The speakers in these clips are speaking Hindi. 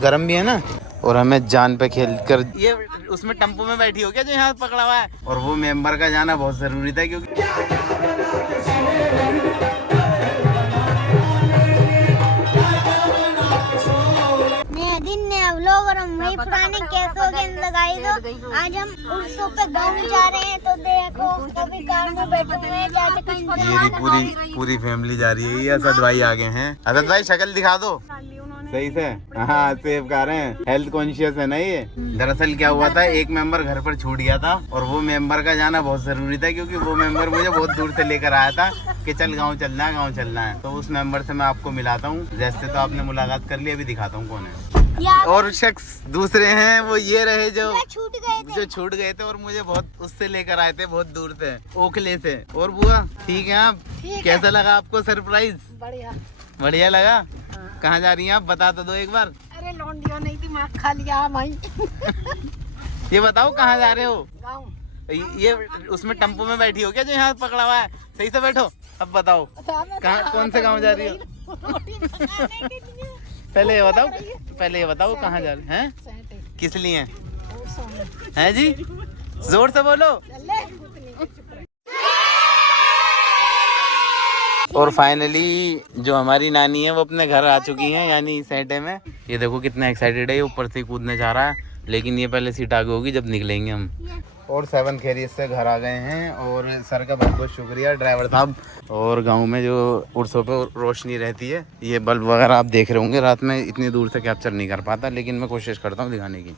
गरम भी है ना, और हमें जान पे खेल कर ये उसमें टेम्पो में बैठी हो क्या जो यहाँ पकड़ा हुआ है। और वो मेंबर का जाना बहुत जरूरी था क्योंकि आज हम उर्सों पे गाँव जा रहे हैं, तो देखो कभी कार में बैठे हुए हैं, चाचा कहीं पूरी फैमिली जा रही है। ये असद भाई आ गए हैं। असद भाई शक्ल दिखा दो सही से। हाँ सेव खा रहे हैं, हेल्थ कॉन्शियस है ना ये। दरअसल क्या हुआ था, एक मेंबर घर पर छूट गया था और वो मेंबर का जाना बहुत जरूरी था क्योंकि वो मेंबर मुझे बहुत दूर से लेकर आया था कि चल गांव चलना है। तो उस मेंबर से मैं आपको मिलाता हूँ। जैसे तो आपने मुलाकात कर ली, अभी दिखाता हूँ कौन है। और शख्स दूसरे हैं, वो ये रहे जो छूट गए थे और मुझे बहुत उससे लेकर आए थे, बहुत दूर से, ओखले से। और बुआ ठीक है आप? कैसा लगा आपको सरप्राइज? बढ़िया लगा। कहाँ जा रही हैं आप, बता तो दो एक बार। अरे लौंडियो नहीं, दिमाग खा लिया भाई। ये बताओ कहाँ जा रहे हो? ये उसमें टेम्पो में बैठी हो क्या जो यहाँ पकड़ा हुआ है? सही से बैठो। अब बताओ कहाँ, कौन से गाँव जा रही हो? पहले ये बताओ कहाँ जा रहे हैं? किस लिए हैं जी? जोर से बोलो। और फाइनली जो हमारी नानी है वो अपने घर आ चुकी हैं, यानी सेंटे में। ये देखो कितना एक्साइटेड है, ये ऊपर से कूदने जा रहा है, लेकिन ये पहले सीट आगे होगी जब निकलेंगे हम। और 7 खैरियत से घर आ गए हैं और सर का बहुत बहुत शुक्रिया ड्राइवर साहब। और गांव में जो उर्सों पे रोशनी रहती है, ये बल्ब वगैरह आप देख रहे होंगे, रात में इतनी दूर से कैप्चर नहीं कर पाता, लेकिन मैं कोशिश करता हूँ दिखाने की।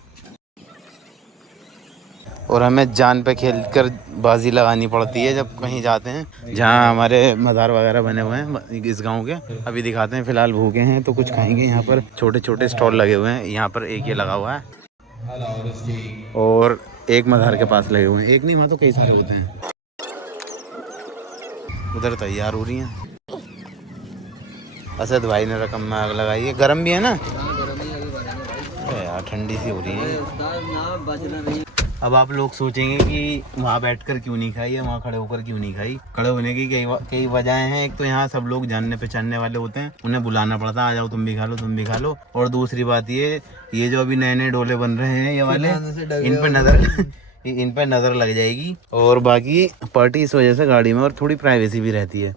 और हमें जान पे खेल कर बाजी लगानी पड़ती है जब कहीं जाते हैं जहाँ हमारे मज़ार वगैरह बने हुए हैं इस गांव के। अभी दिखाते हैं। फ़िलहाल भूखे हैं तो कुछ खाएंगे। यहाँ पर छोटे छोटे स्टॉल लगे हुए हैं। यहाँ पर एक ये लगा हुआ है और एक मज़ार के पास लगे हुए हैं। एक नहीं, वहाँ तो कई सारे होते हैं। उधर तैयार हो रही हैं। असद भाई ने रकम में आग लगाई है। गर्म भी है ना यार, ठंडी सी हो रही है। अब आप लोग सोचेंगे कि वहाँ बैठकर क्यों नहीं खाई या वहाँ खड़े होकर क्यों नहीं खाई। खड़े होने की कई वजहें हैं। एक तो यहाँ सब लोग जानने पहचानने वाले होते हैं, उन्हें बुलाना पड़ता है, आ जाओ तुम भी खा लो, तुम भी खा लो। और दूसरी बात ये जो अभी नए नए डोले बन रहे हैं ये वाले, इन पे नज़र लग जाएगी। और बाकी पार्टी इस वजह से गाड़ी में, और थोड़ी प्राइवेसी भी रहती है।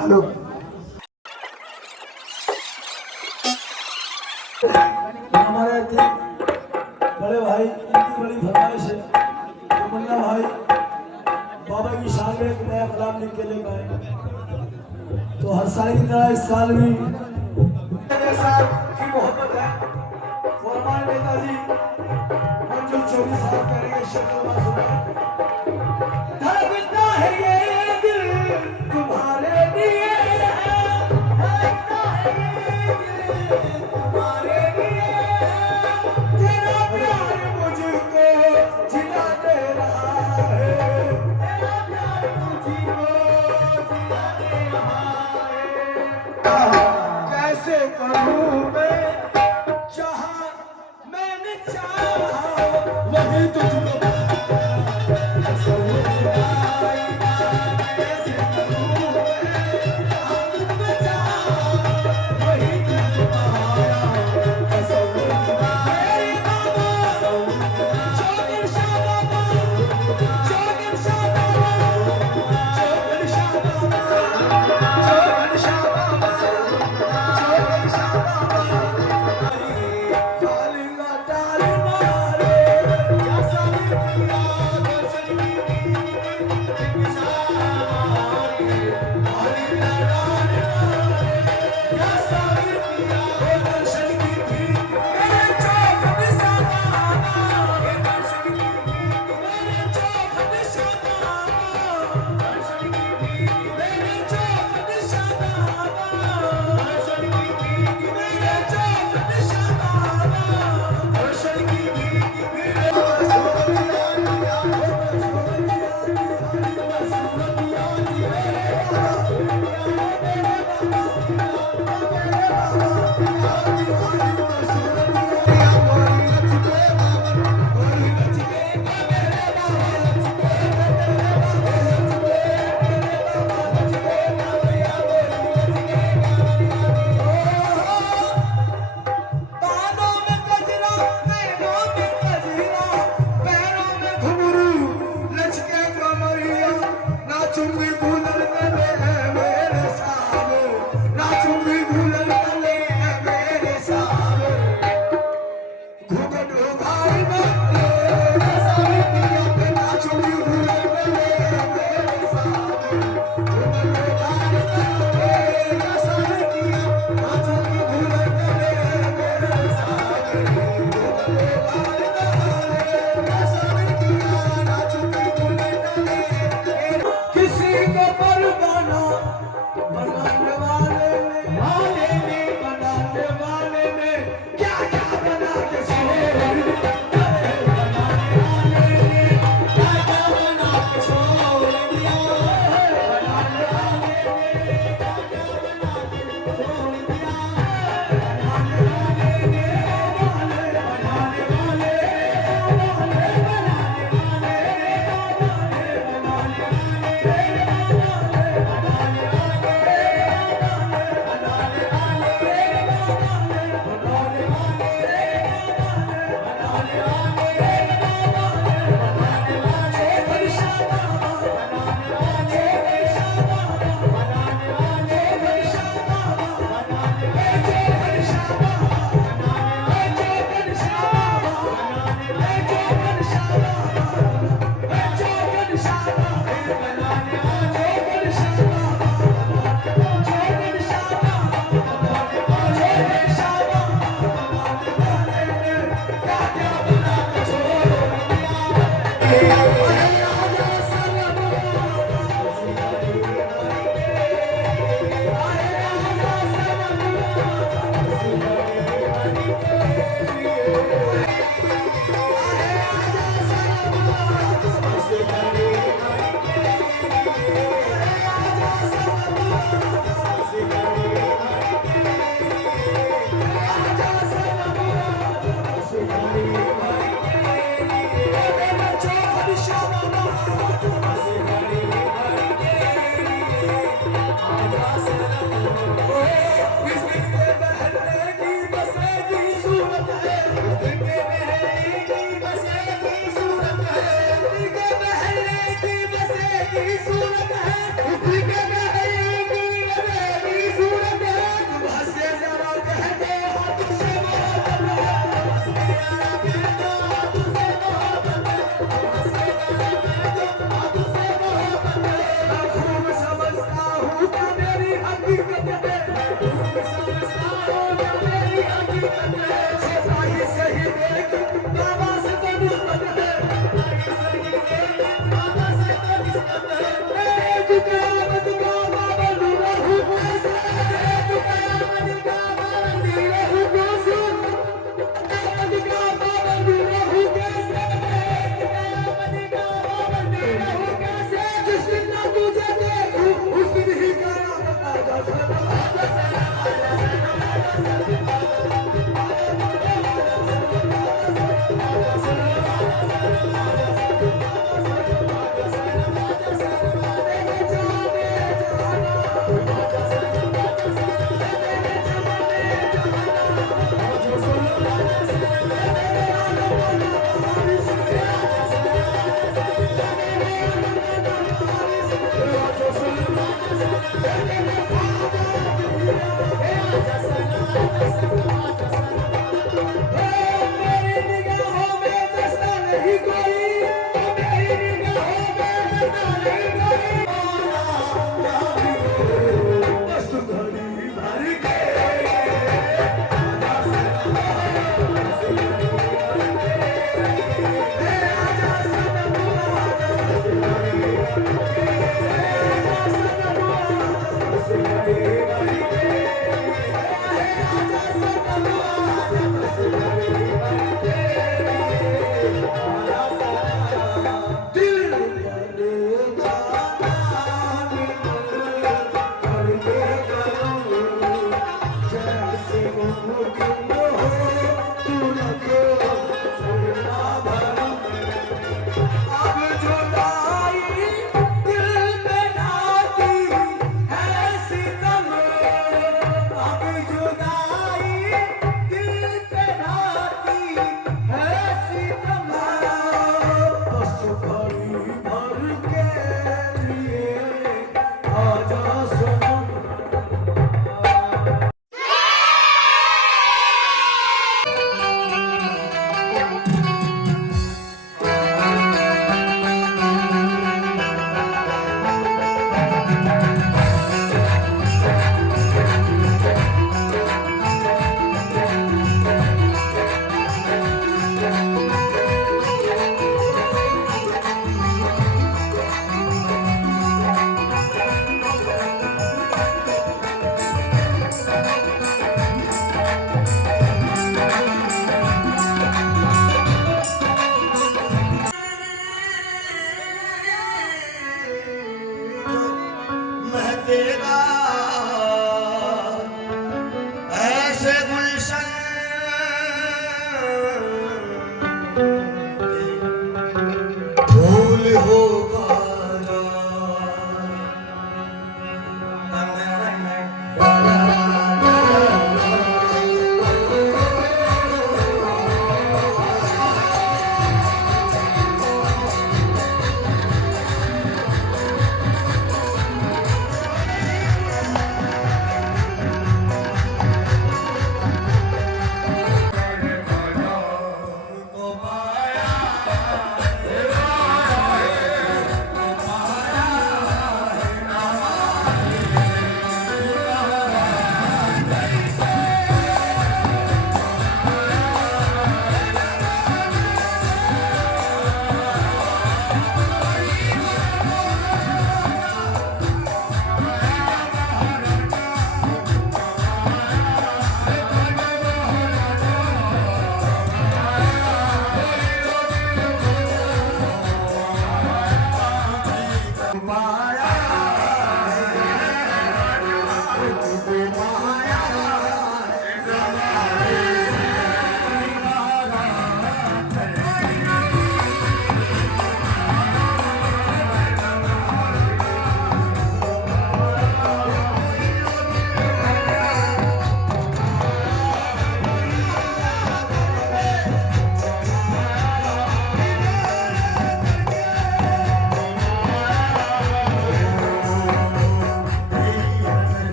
हेलो, हमारे बड़े भाई, इनकी बड़ी फरमाइश है तो मुन्ना भाई बाबा की शान में एक नया कलाम लिख के लेकर आए। तो हर साल की तरह इस साल भी मेरे साथ की मोहब्बत है। और हमारे नेताजी मंजूर चौधरी साहब करेंगे शक्ल धड़कता है ये दिल तुम्हारे लिए, तुम्हारे लिए, तेरा प्यार मुझको जिला दे रहा है, तेरा प्यार मुझको जिला दे रहा है। कैसे करूं मैं, चाहा मैंने चाहा वही तुझको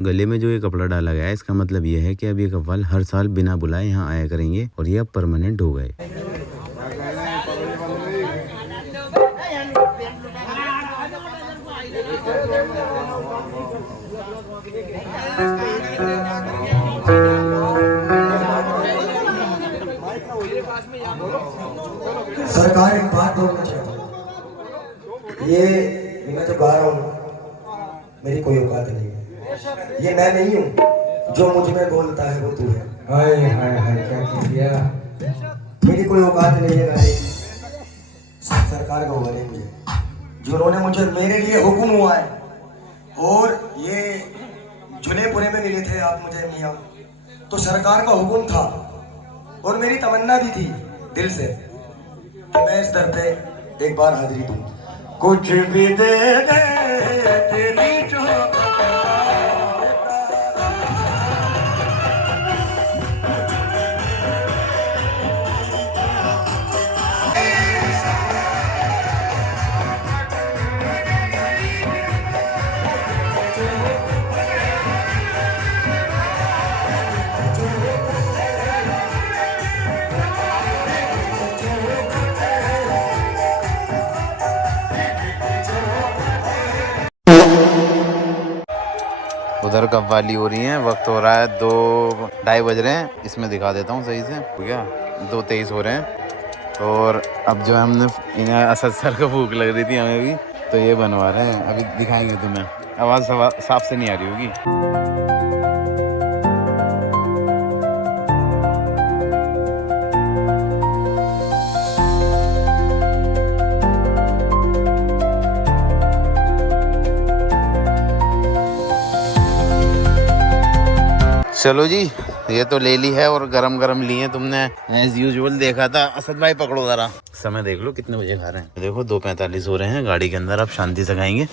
गले में जो ये कपड़ा डाला गया है, इसका मतलब ये है कि अब ये कव्वाल हर साल बिना बुलाए यहाँ आया करेंगे और ये अब परमानेंट हो गए। सरकार एक बात बोलना चाहता हूँ, ये मैं जो गा रहा हूँ मेरी कोई औकात नहीं है, ये मैं नहीं हूँ, जो मुझ में बोलता है वो तू है। हाय हाय हाय क्या किया, मेरी कोई औकात नहीं है गाने की, सरकार को बोले मुझे, जिन्होंने मुझे मेरे लिए हुक्म हुआ है, और ये जुनेपुरे में मिले थे आप मुझे मियाँ, तो सरकार का हुक्म था और मेरी तमन्ना भी थी दिल से कि मैं इस दर पे एक बार हाजिरी दूं। कुछ भी दे दे तेरी उधर कव्वाली हो रही है, वक्त हो रहा है 2-2:30 बज रहे हैं। इसमें दिखा देता हूँ सही से, हो गया 2:23 हो रहे हैं। और अब जो हमने इन्हें असद सर को भूख लग रही थी हमें भी, तो ये बनवा रहे हैं, अभी दिखाएंगे तुम्हें। आवाज़ साफ से नहीं आ रही होगी। चलो जी, ये तो ले ली है और गरम गरम लिए तुमने एज यूजुअल देखा था। असद भाई पकड़ो जरा, समय देख लो कितने बजे खा रहे हैं। देखो 2:45 हो रहे हैं, गाड़ी के अंदर अब शांति से खाएंगे।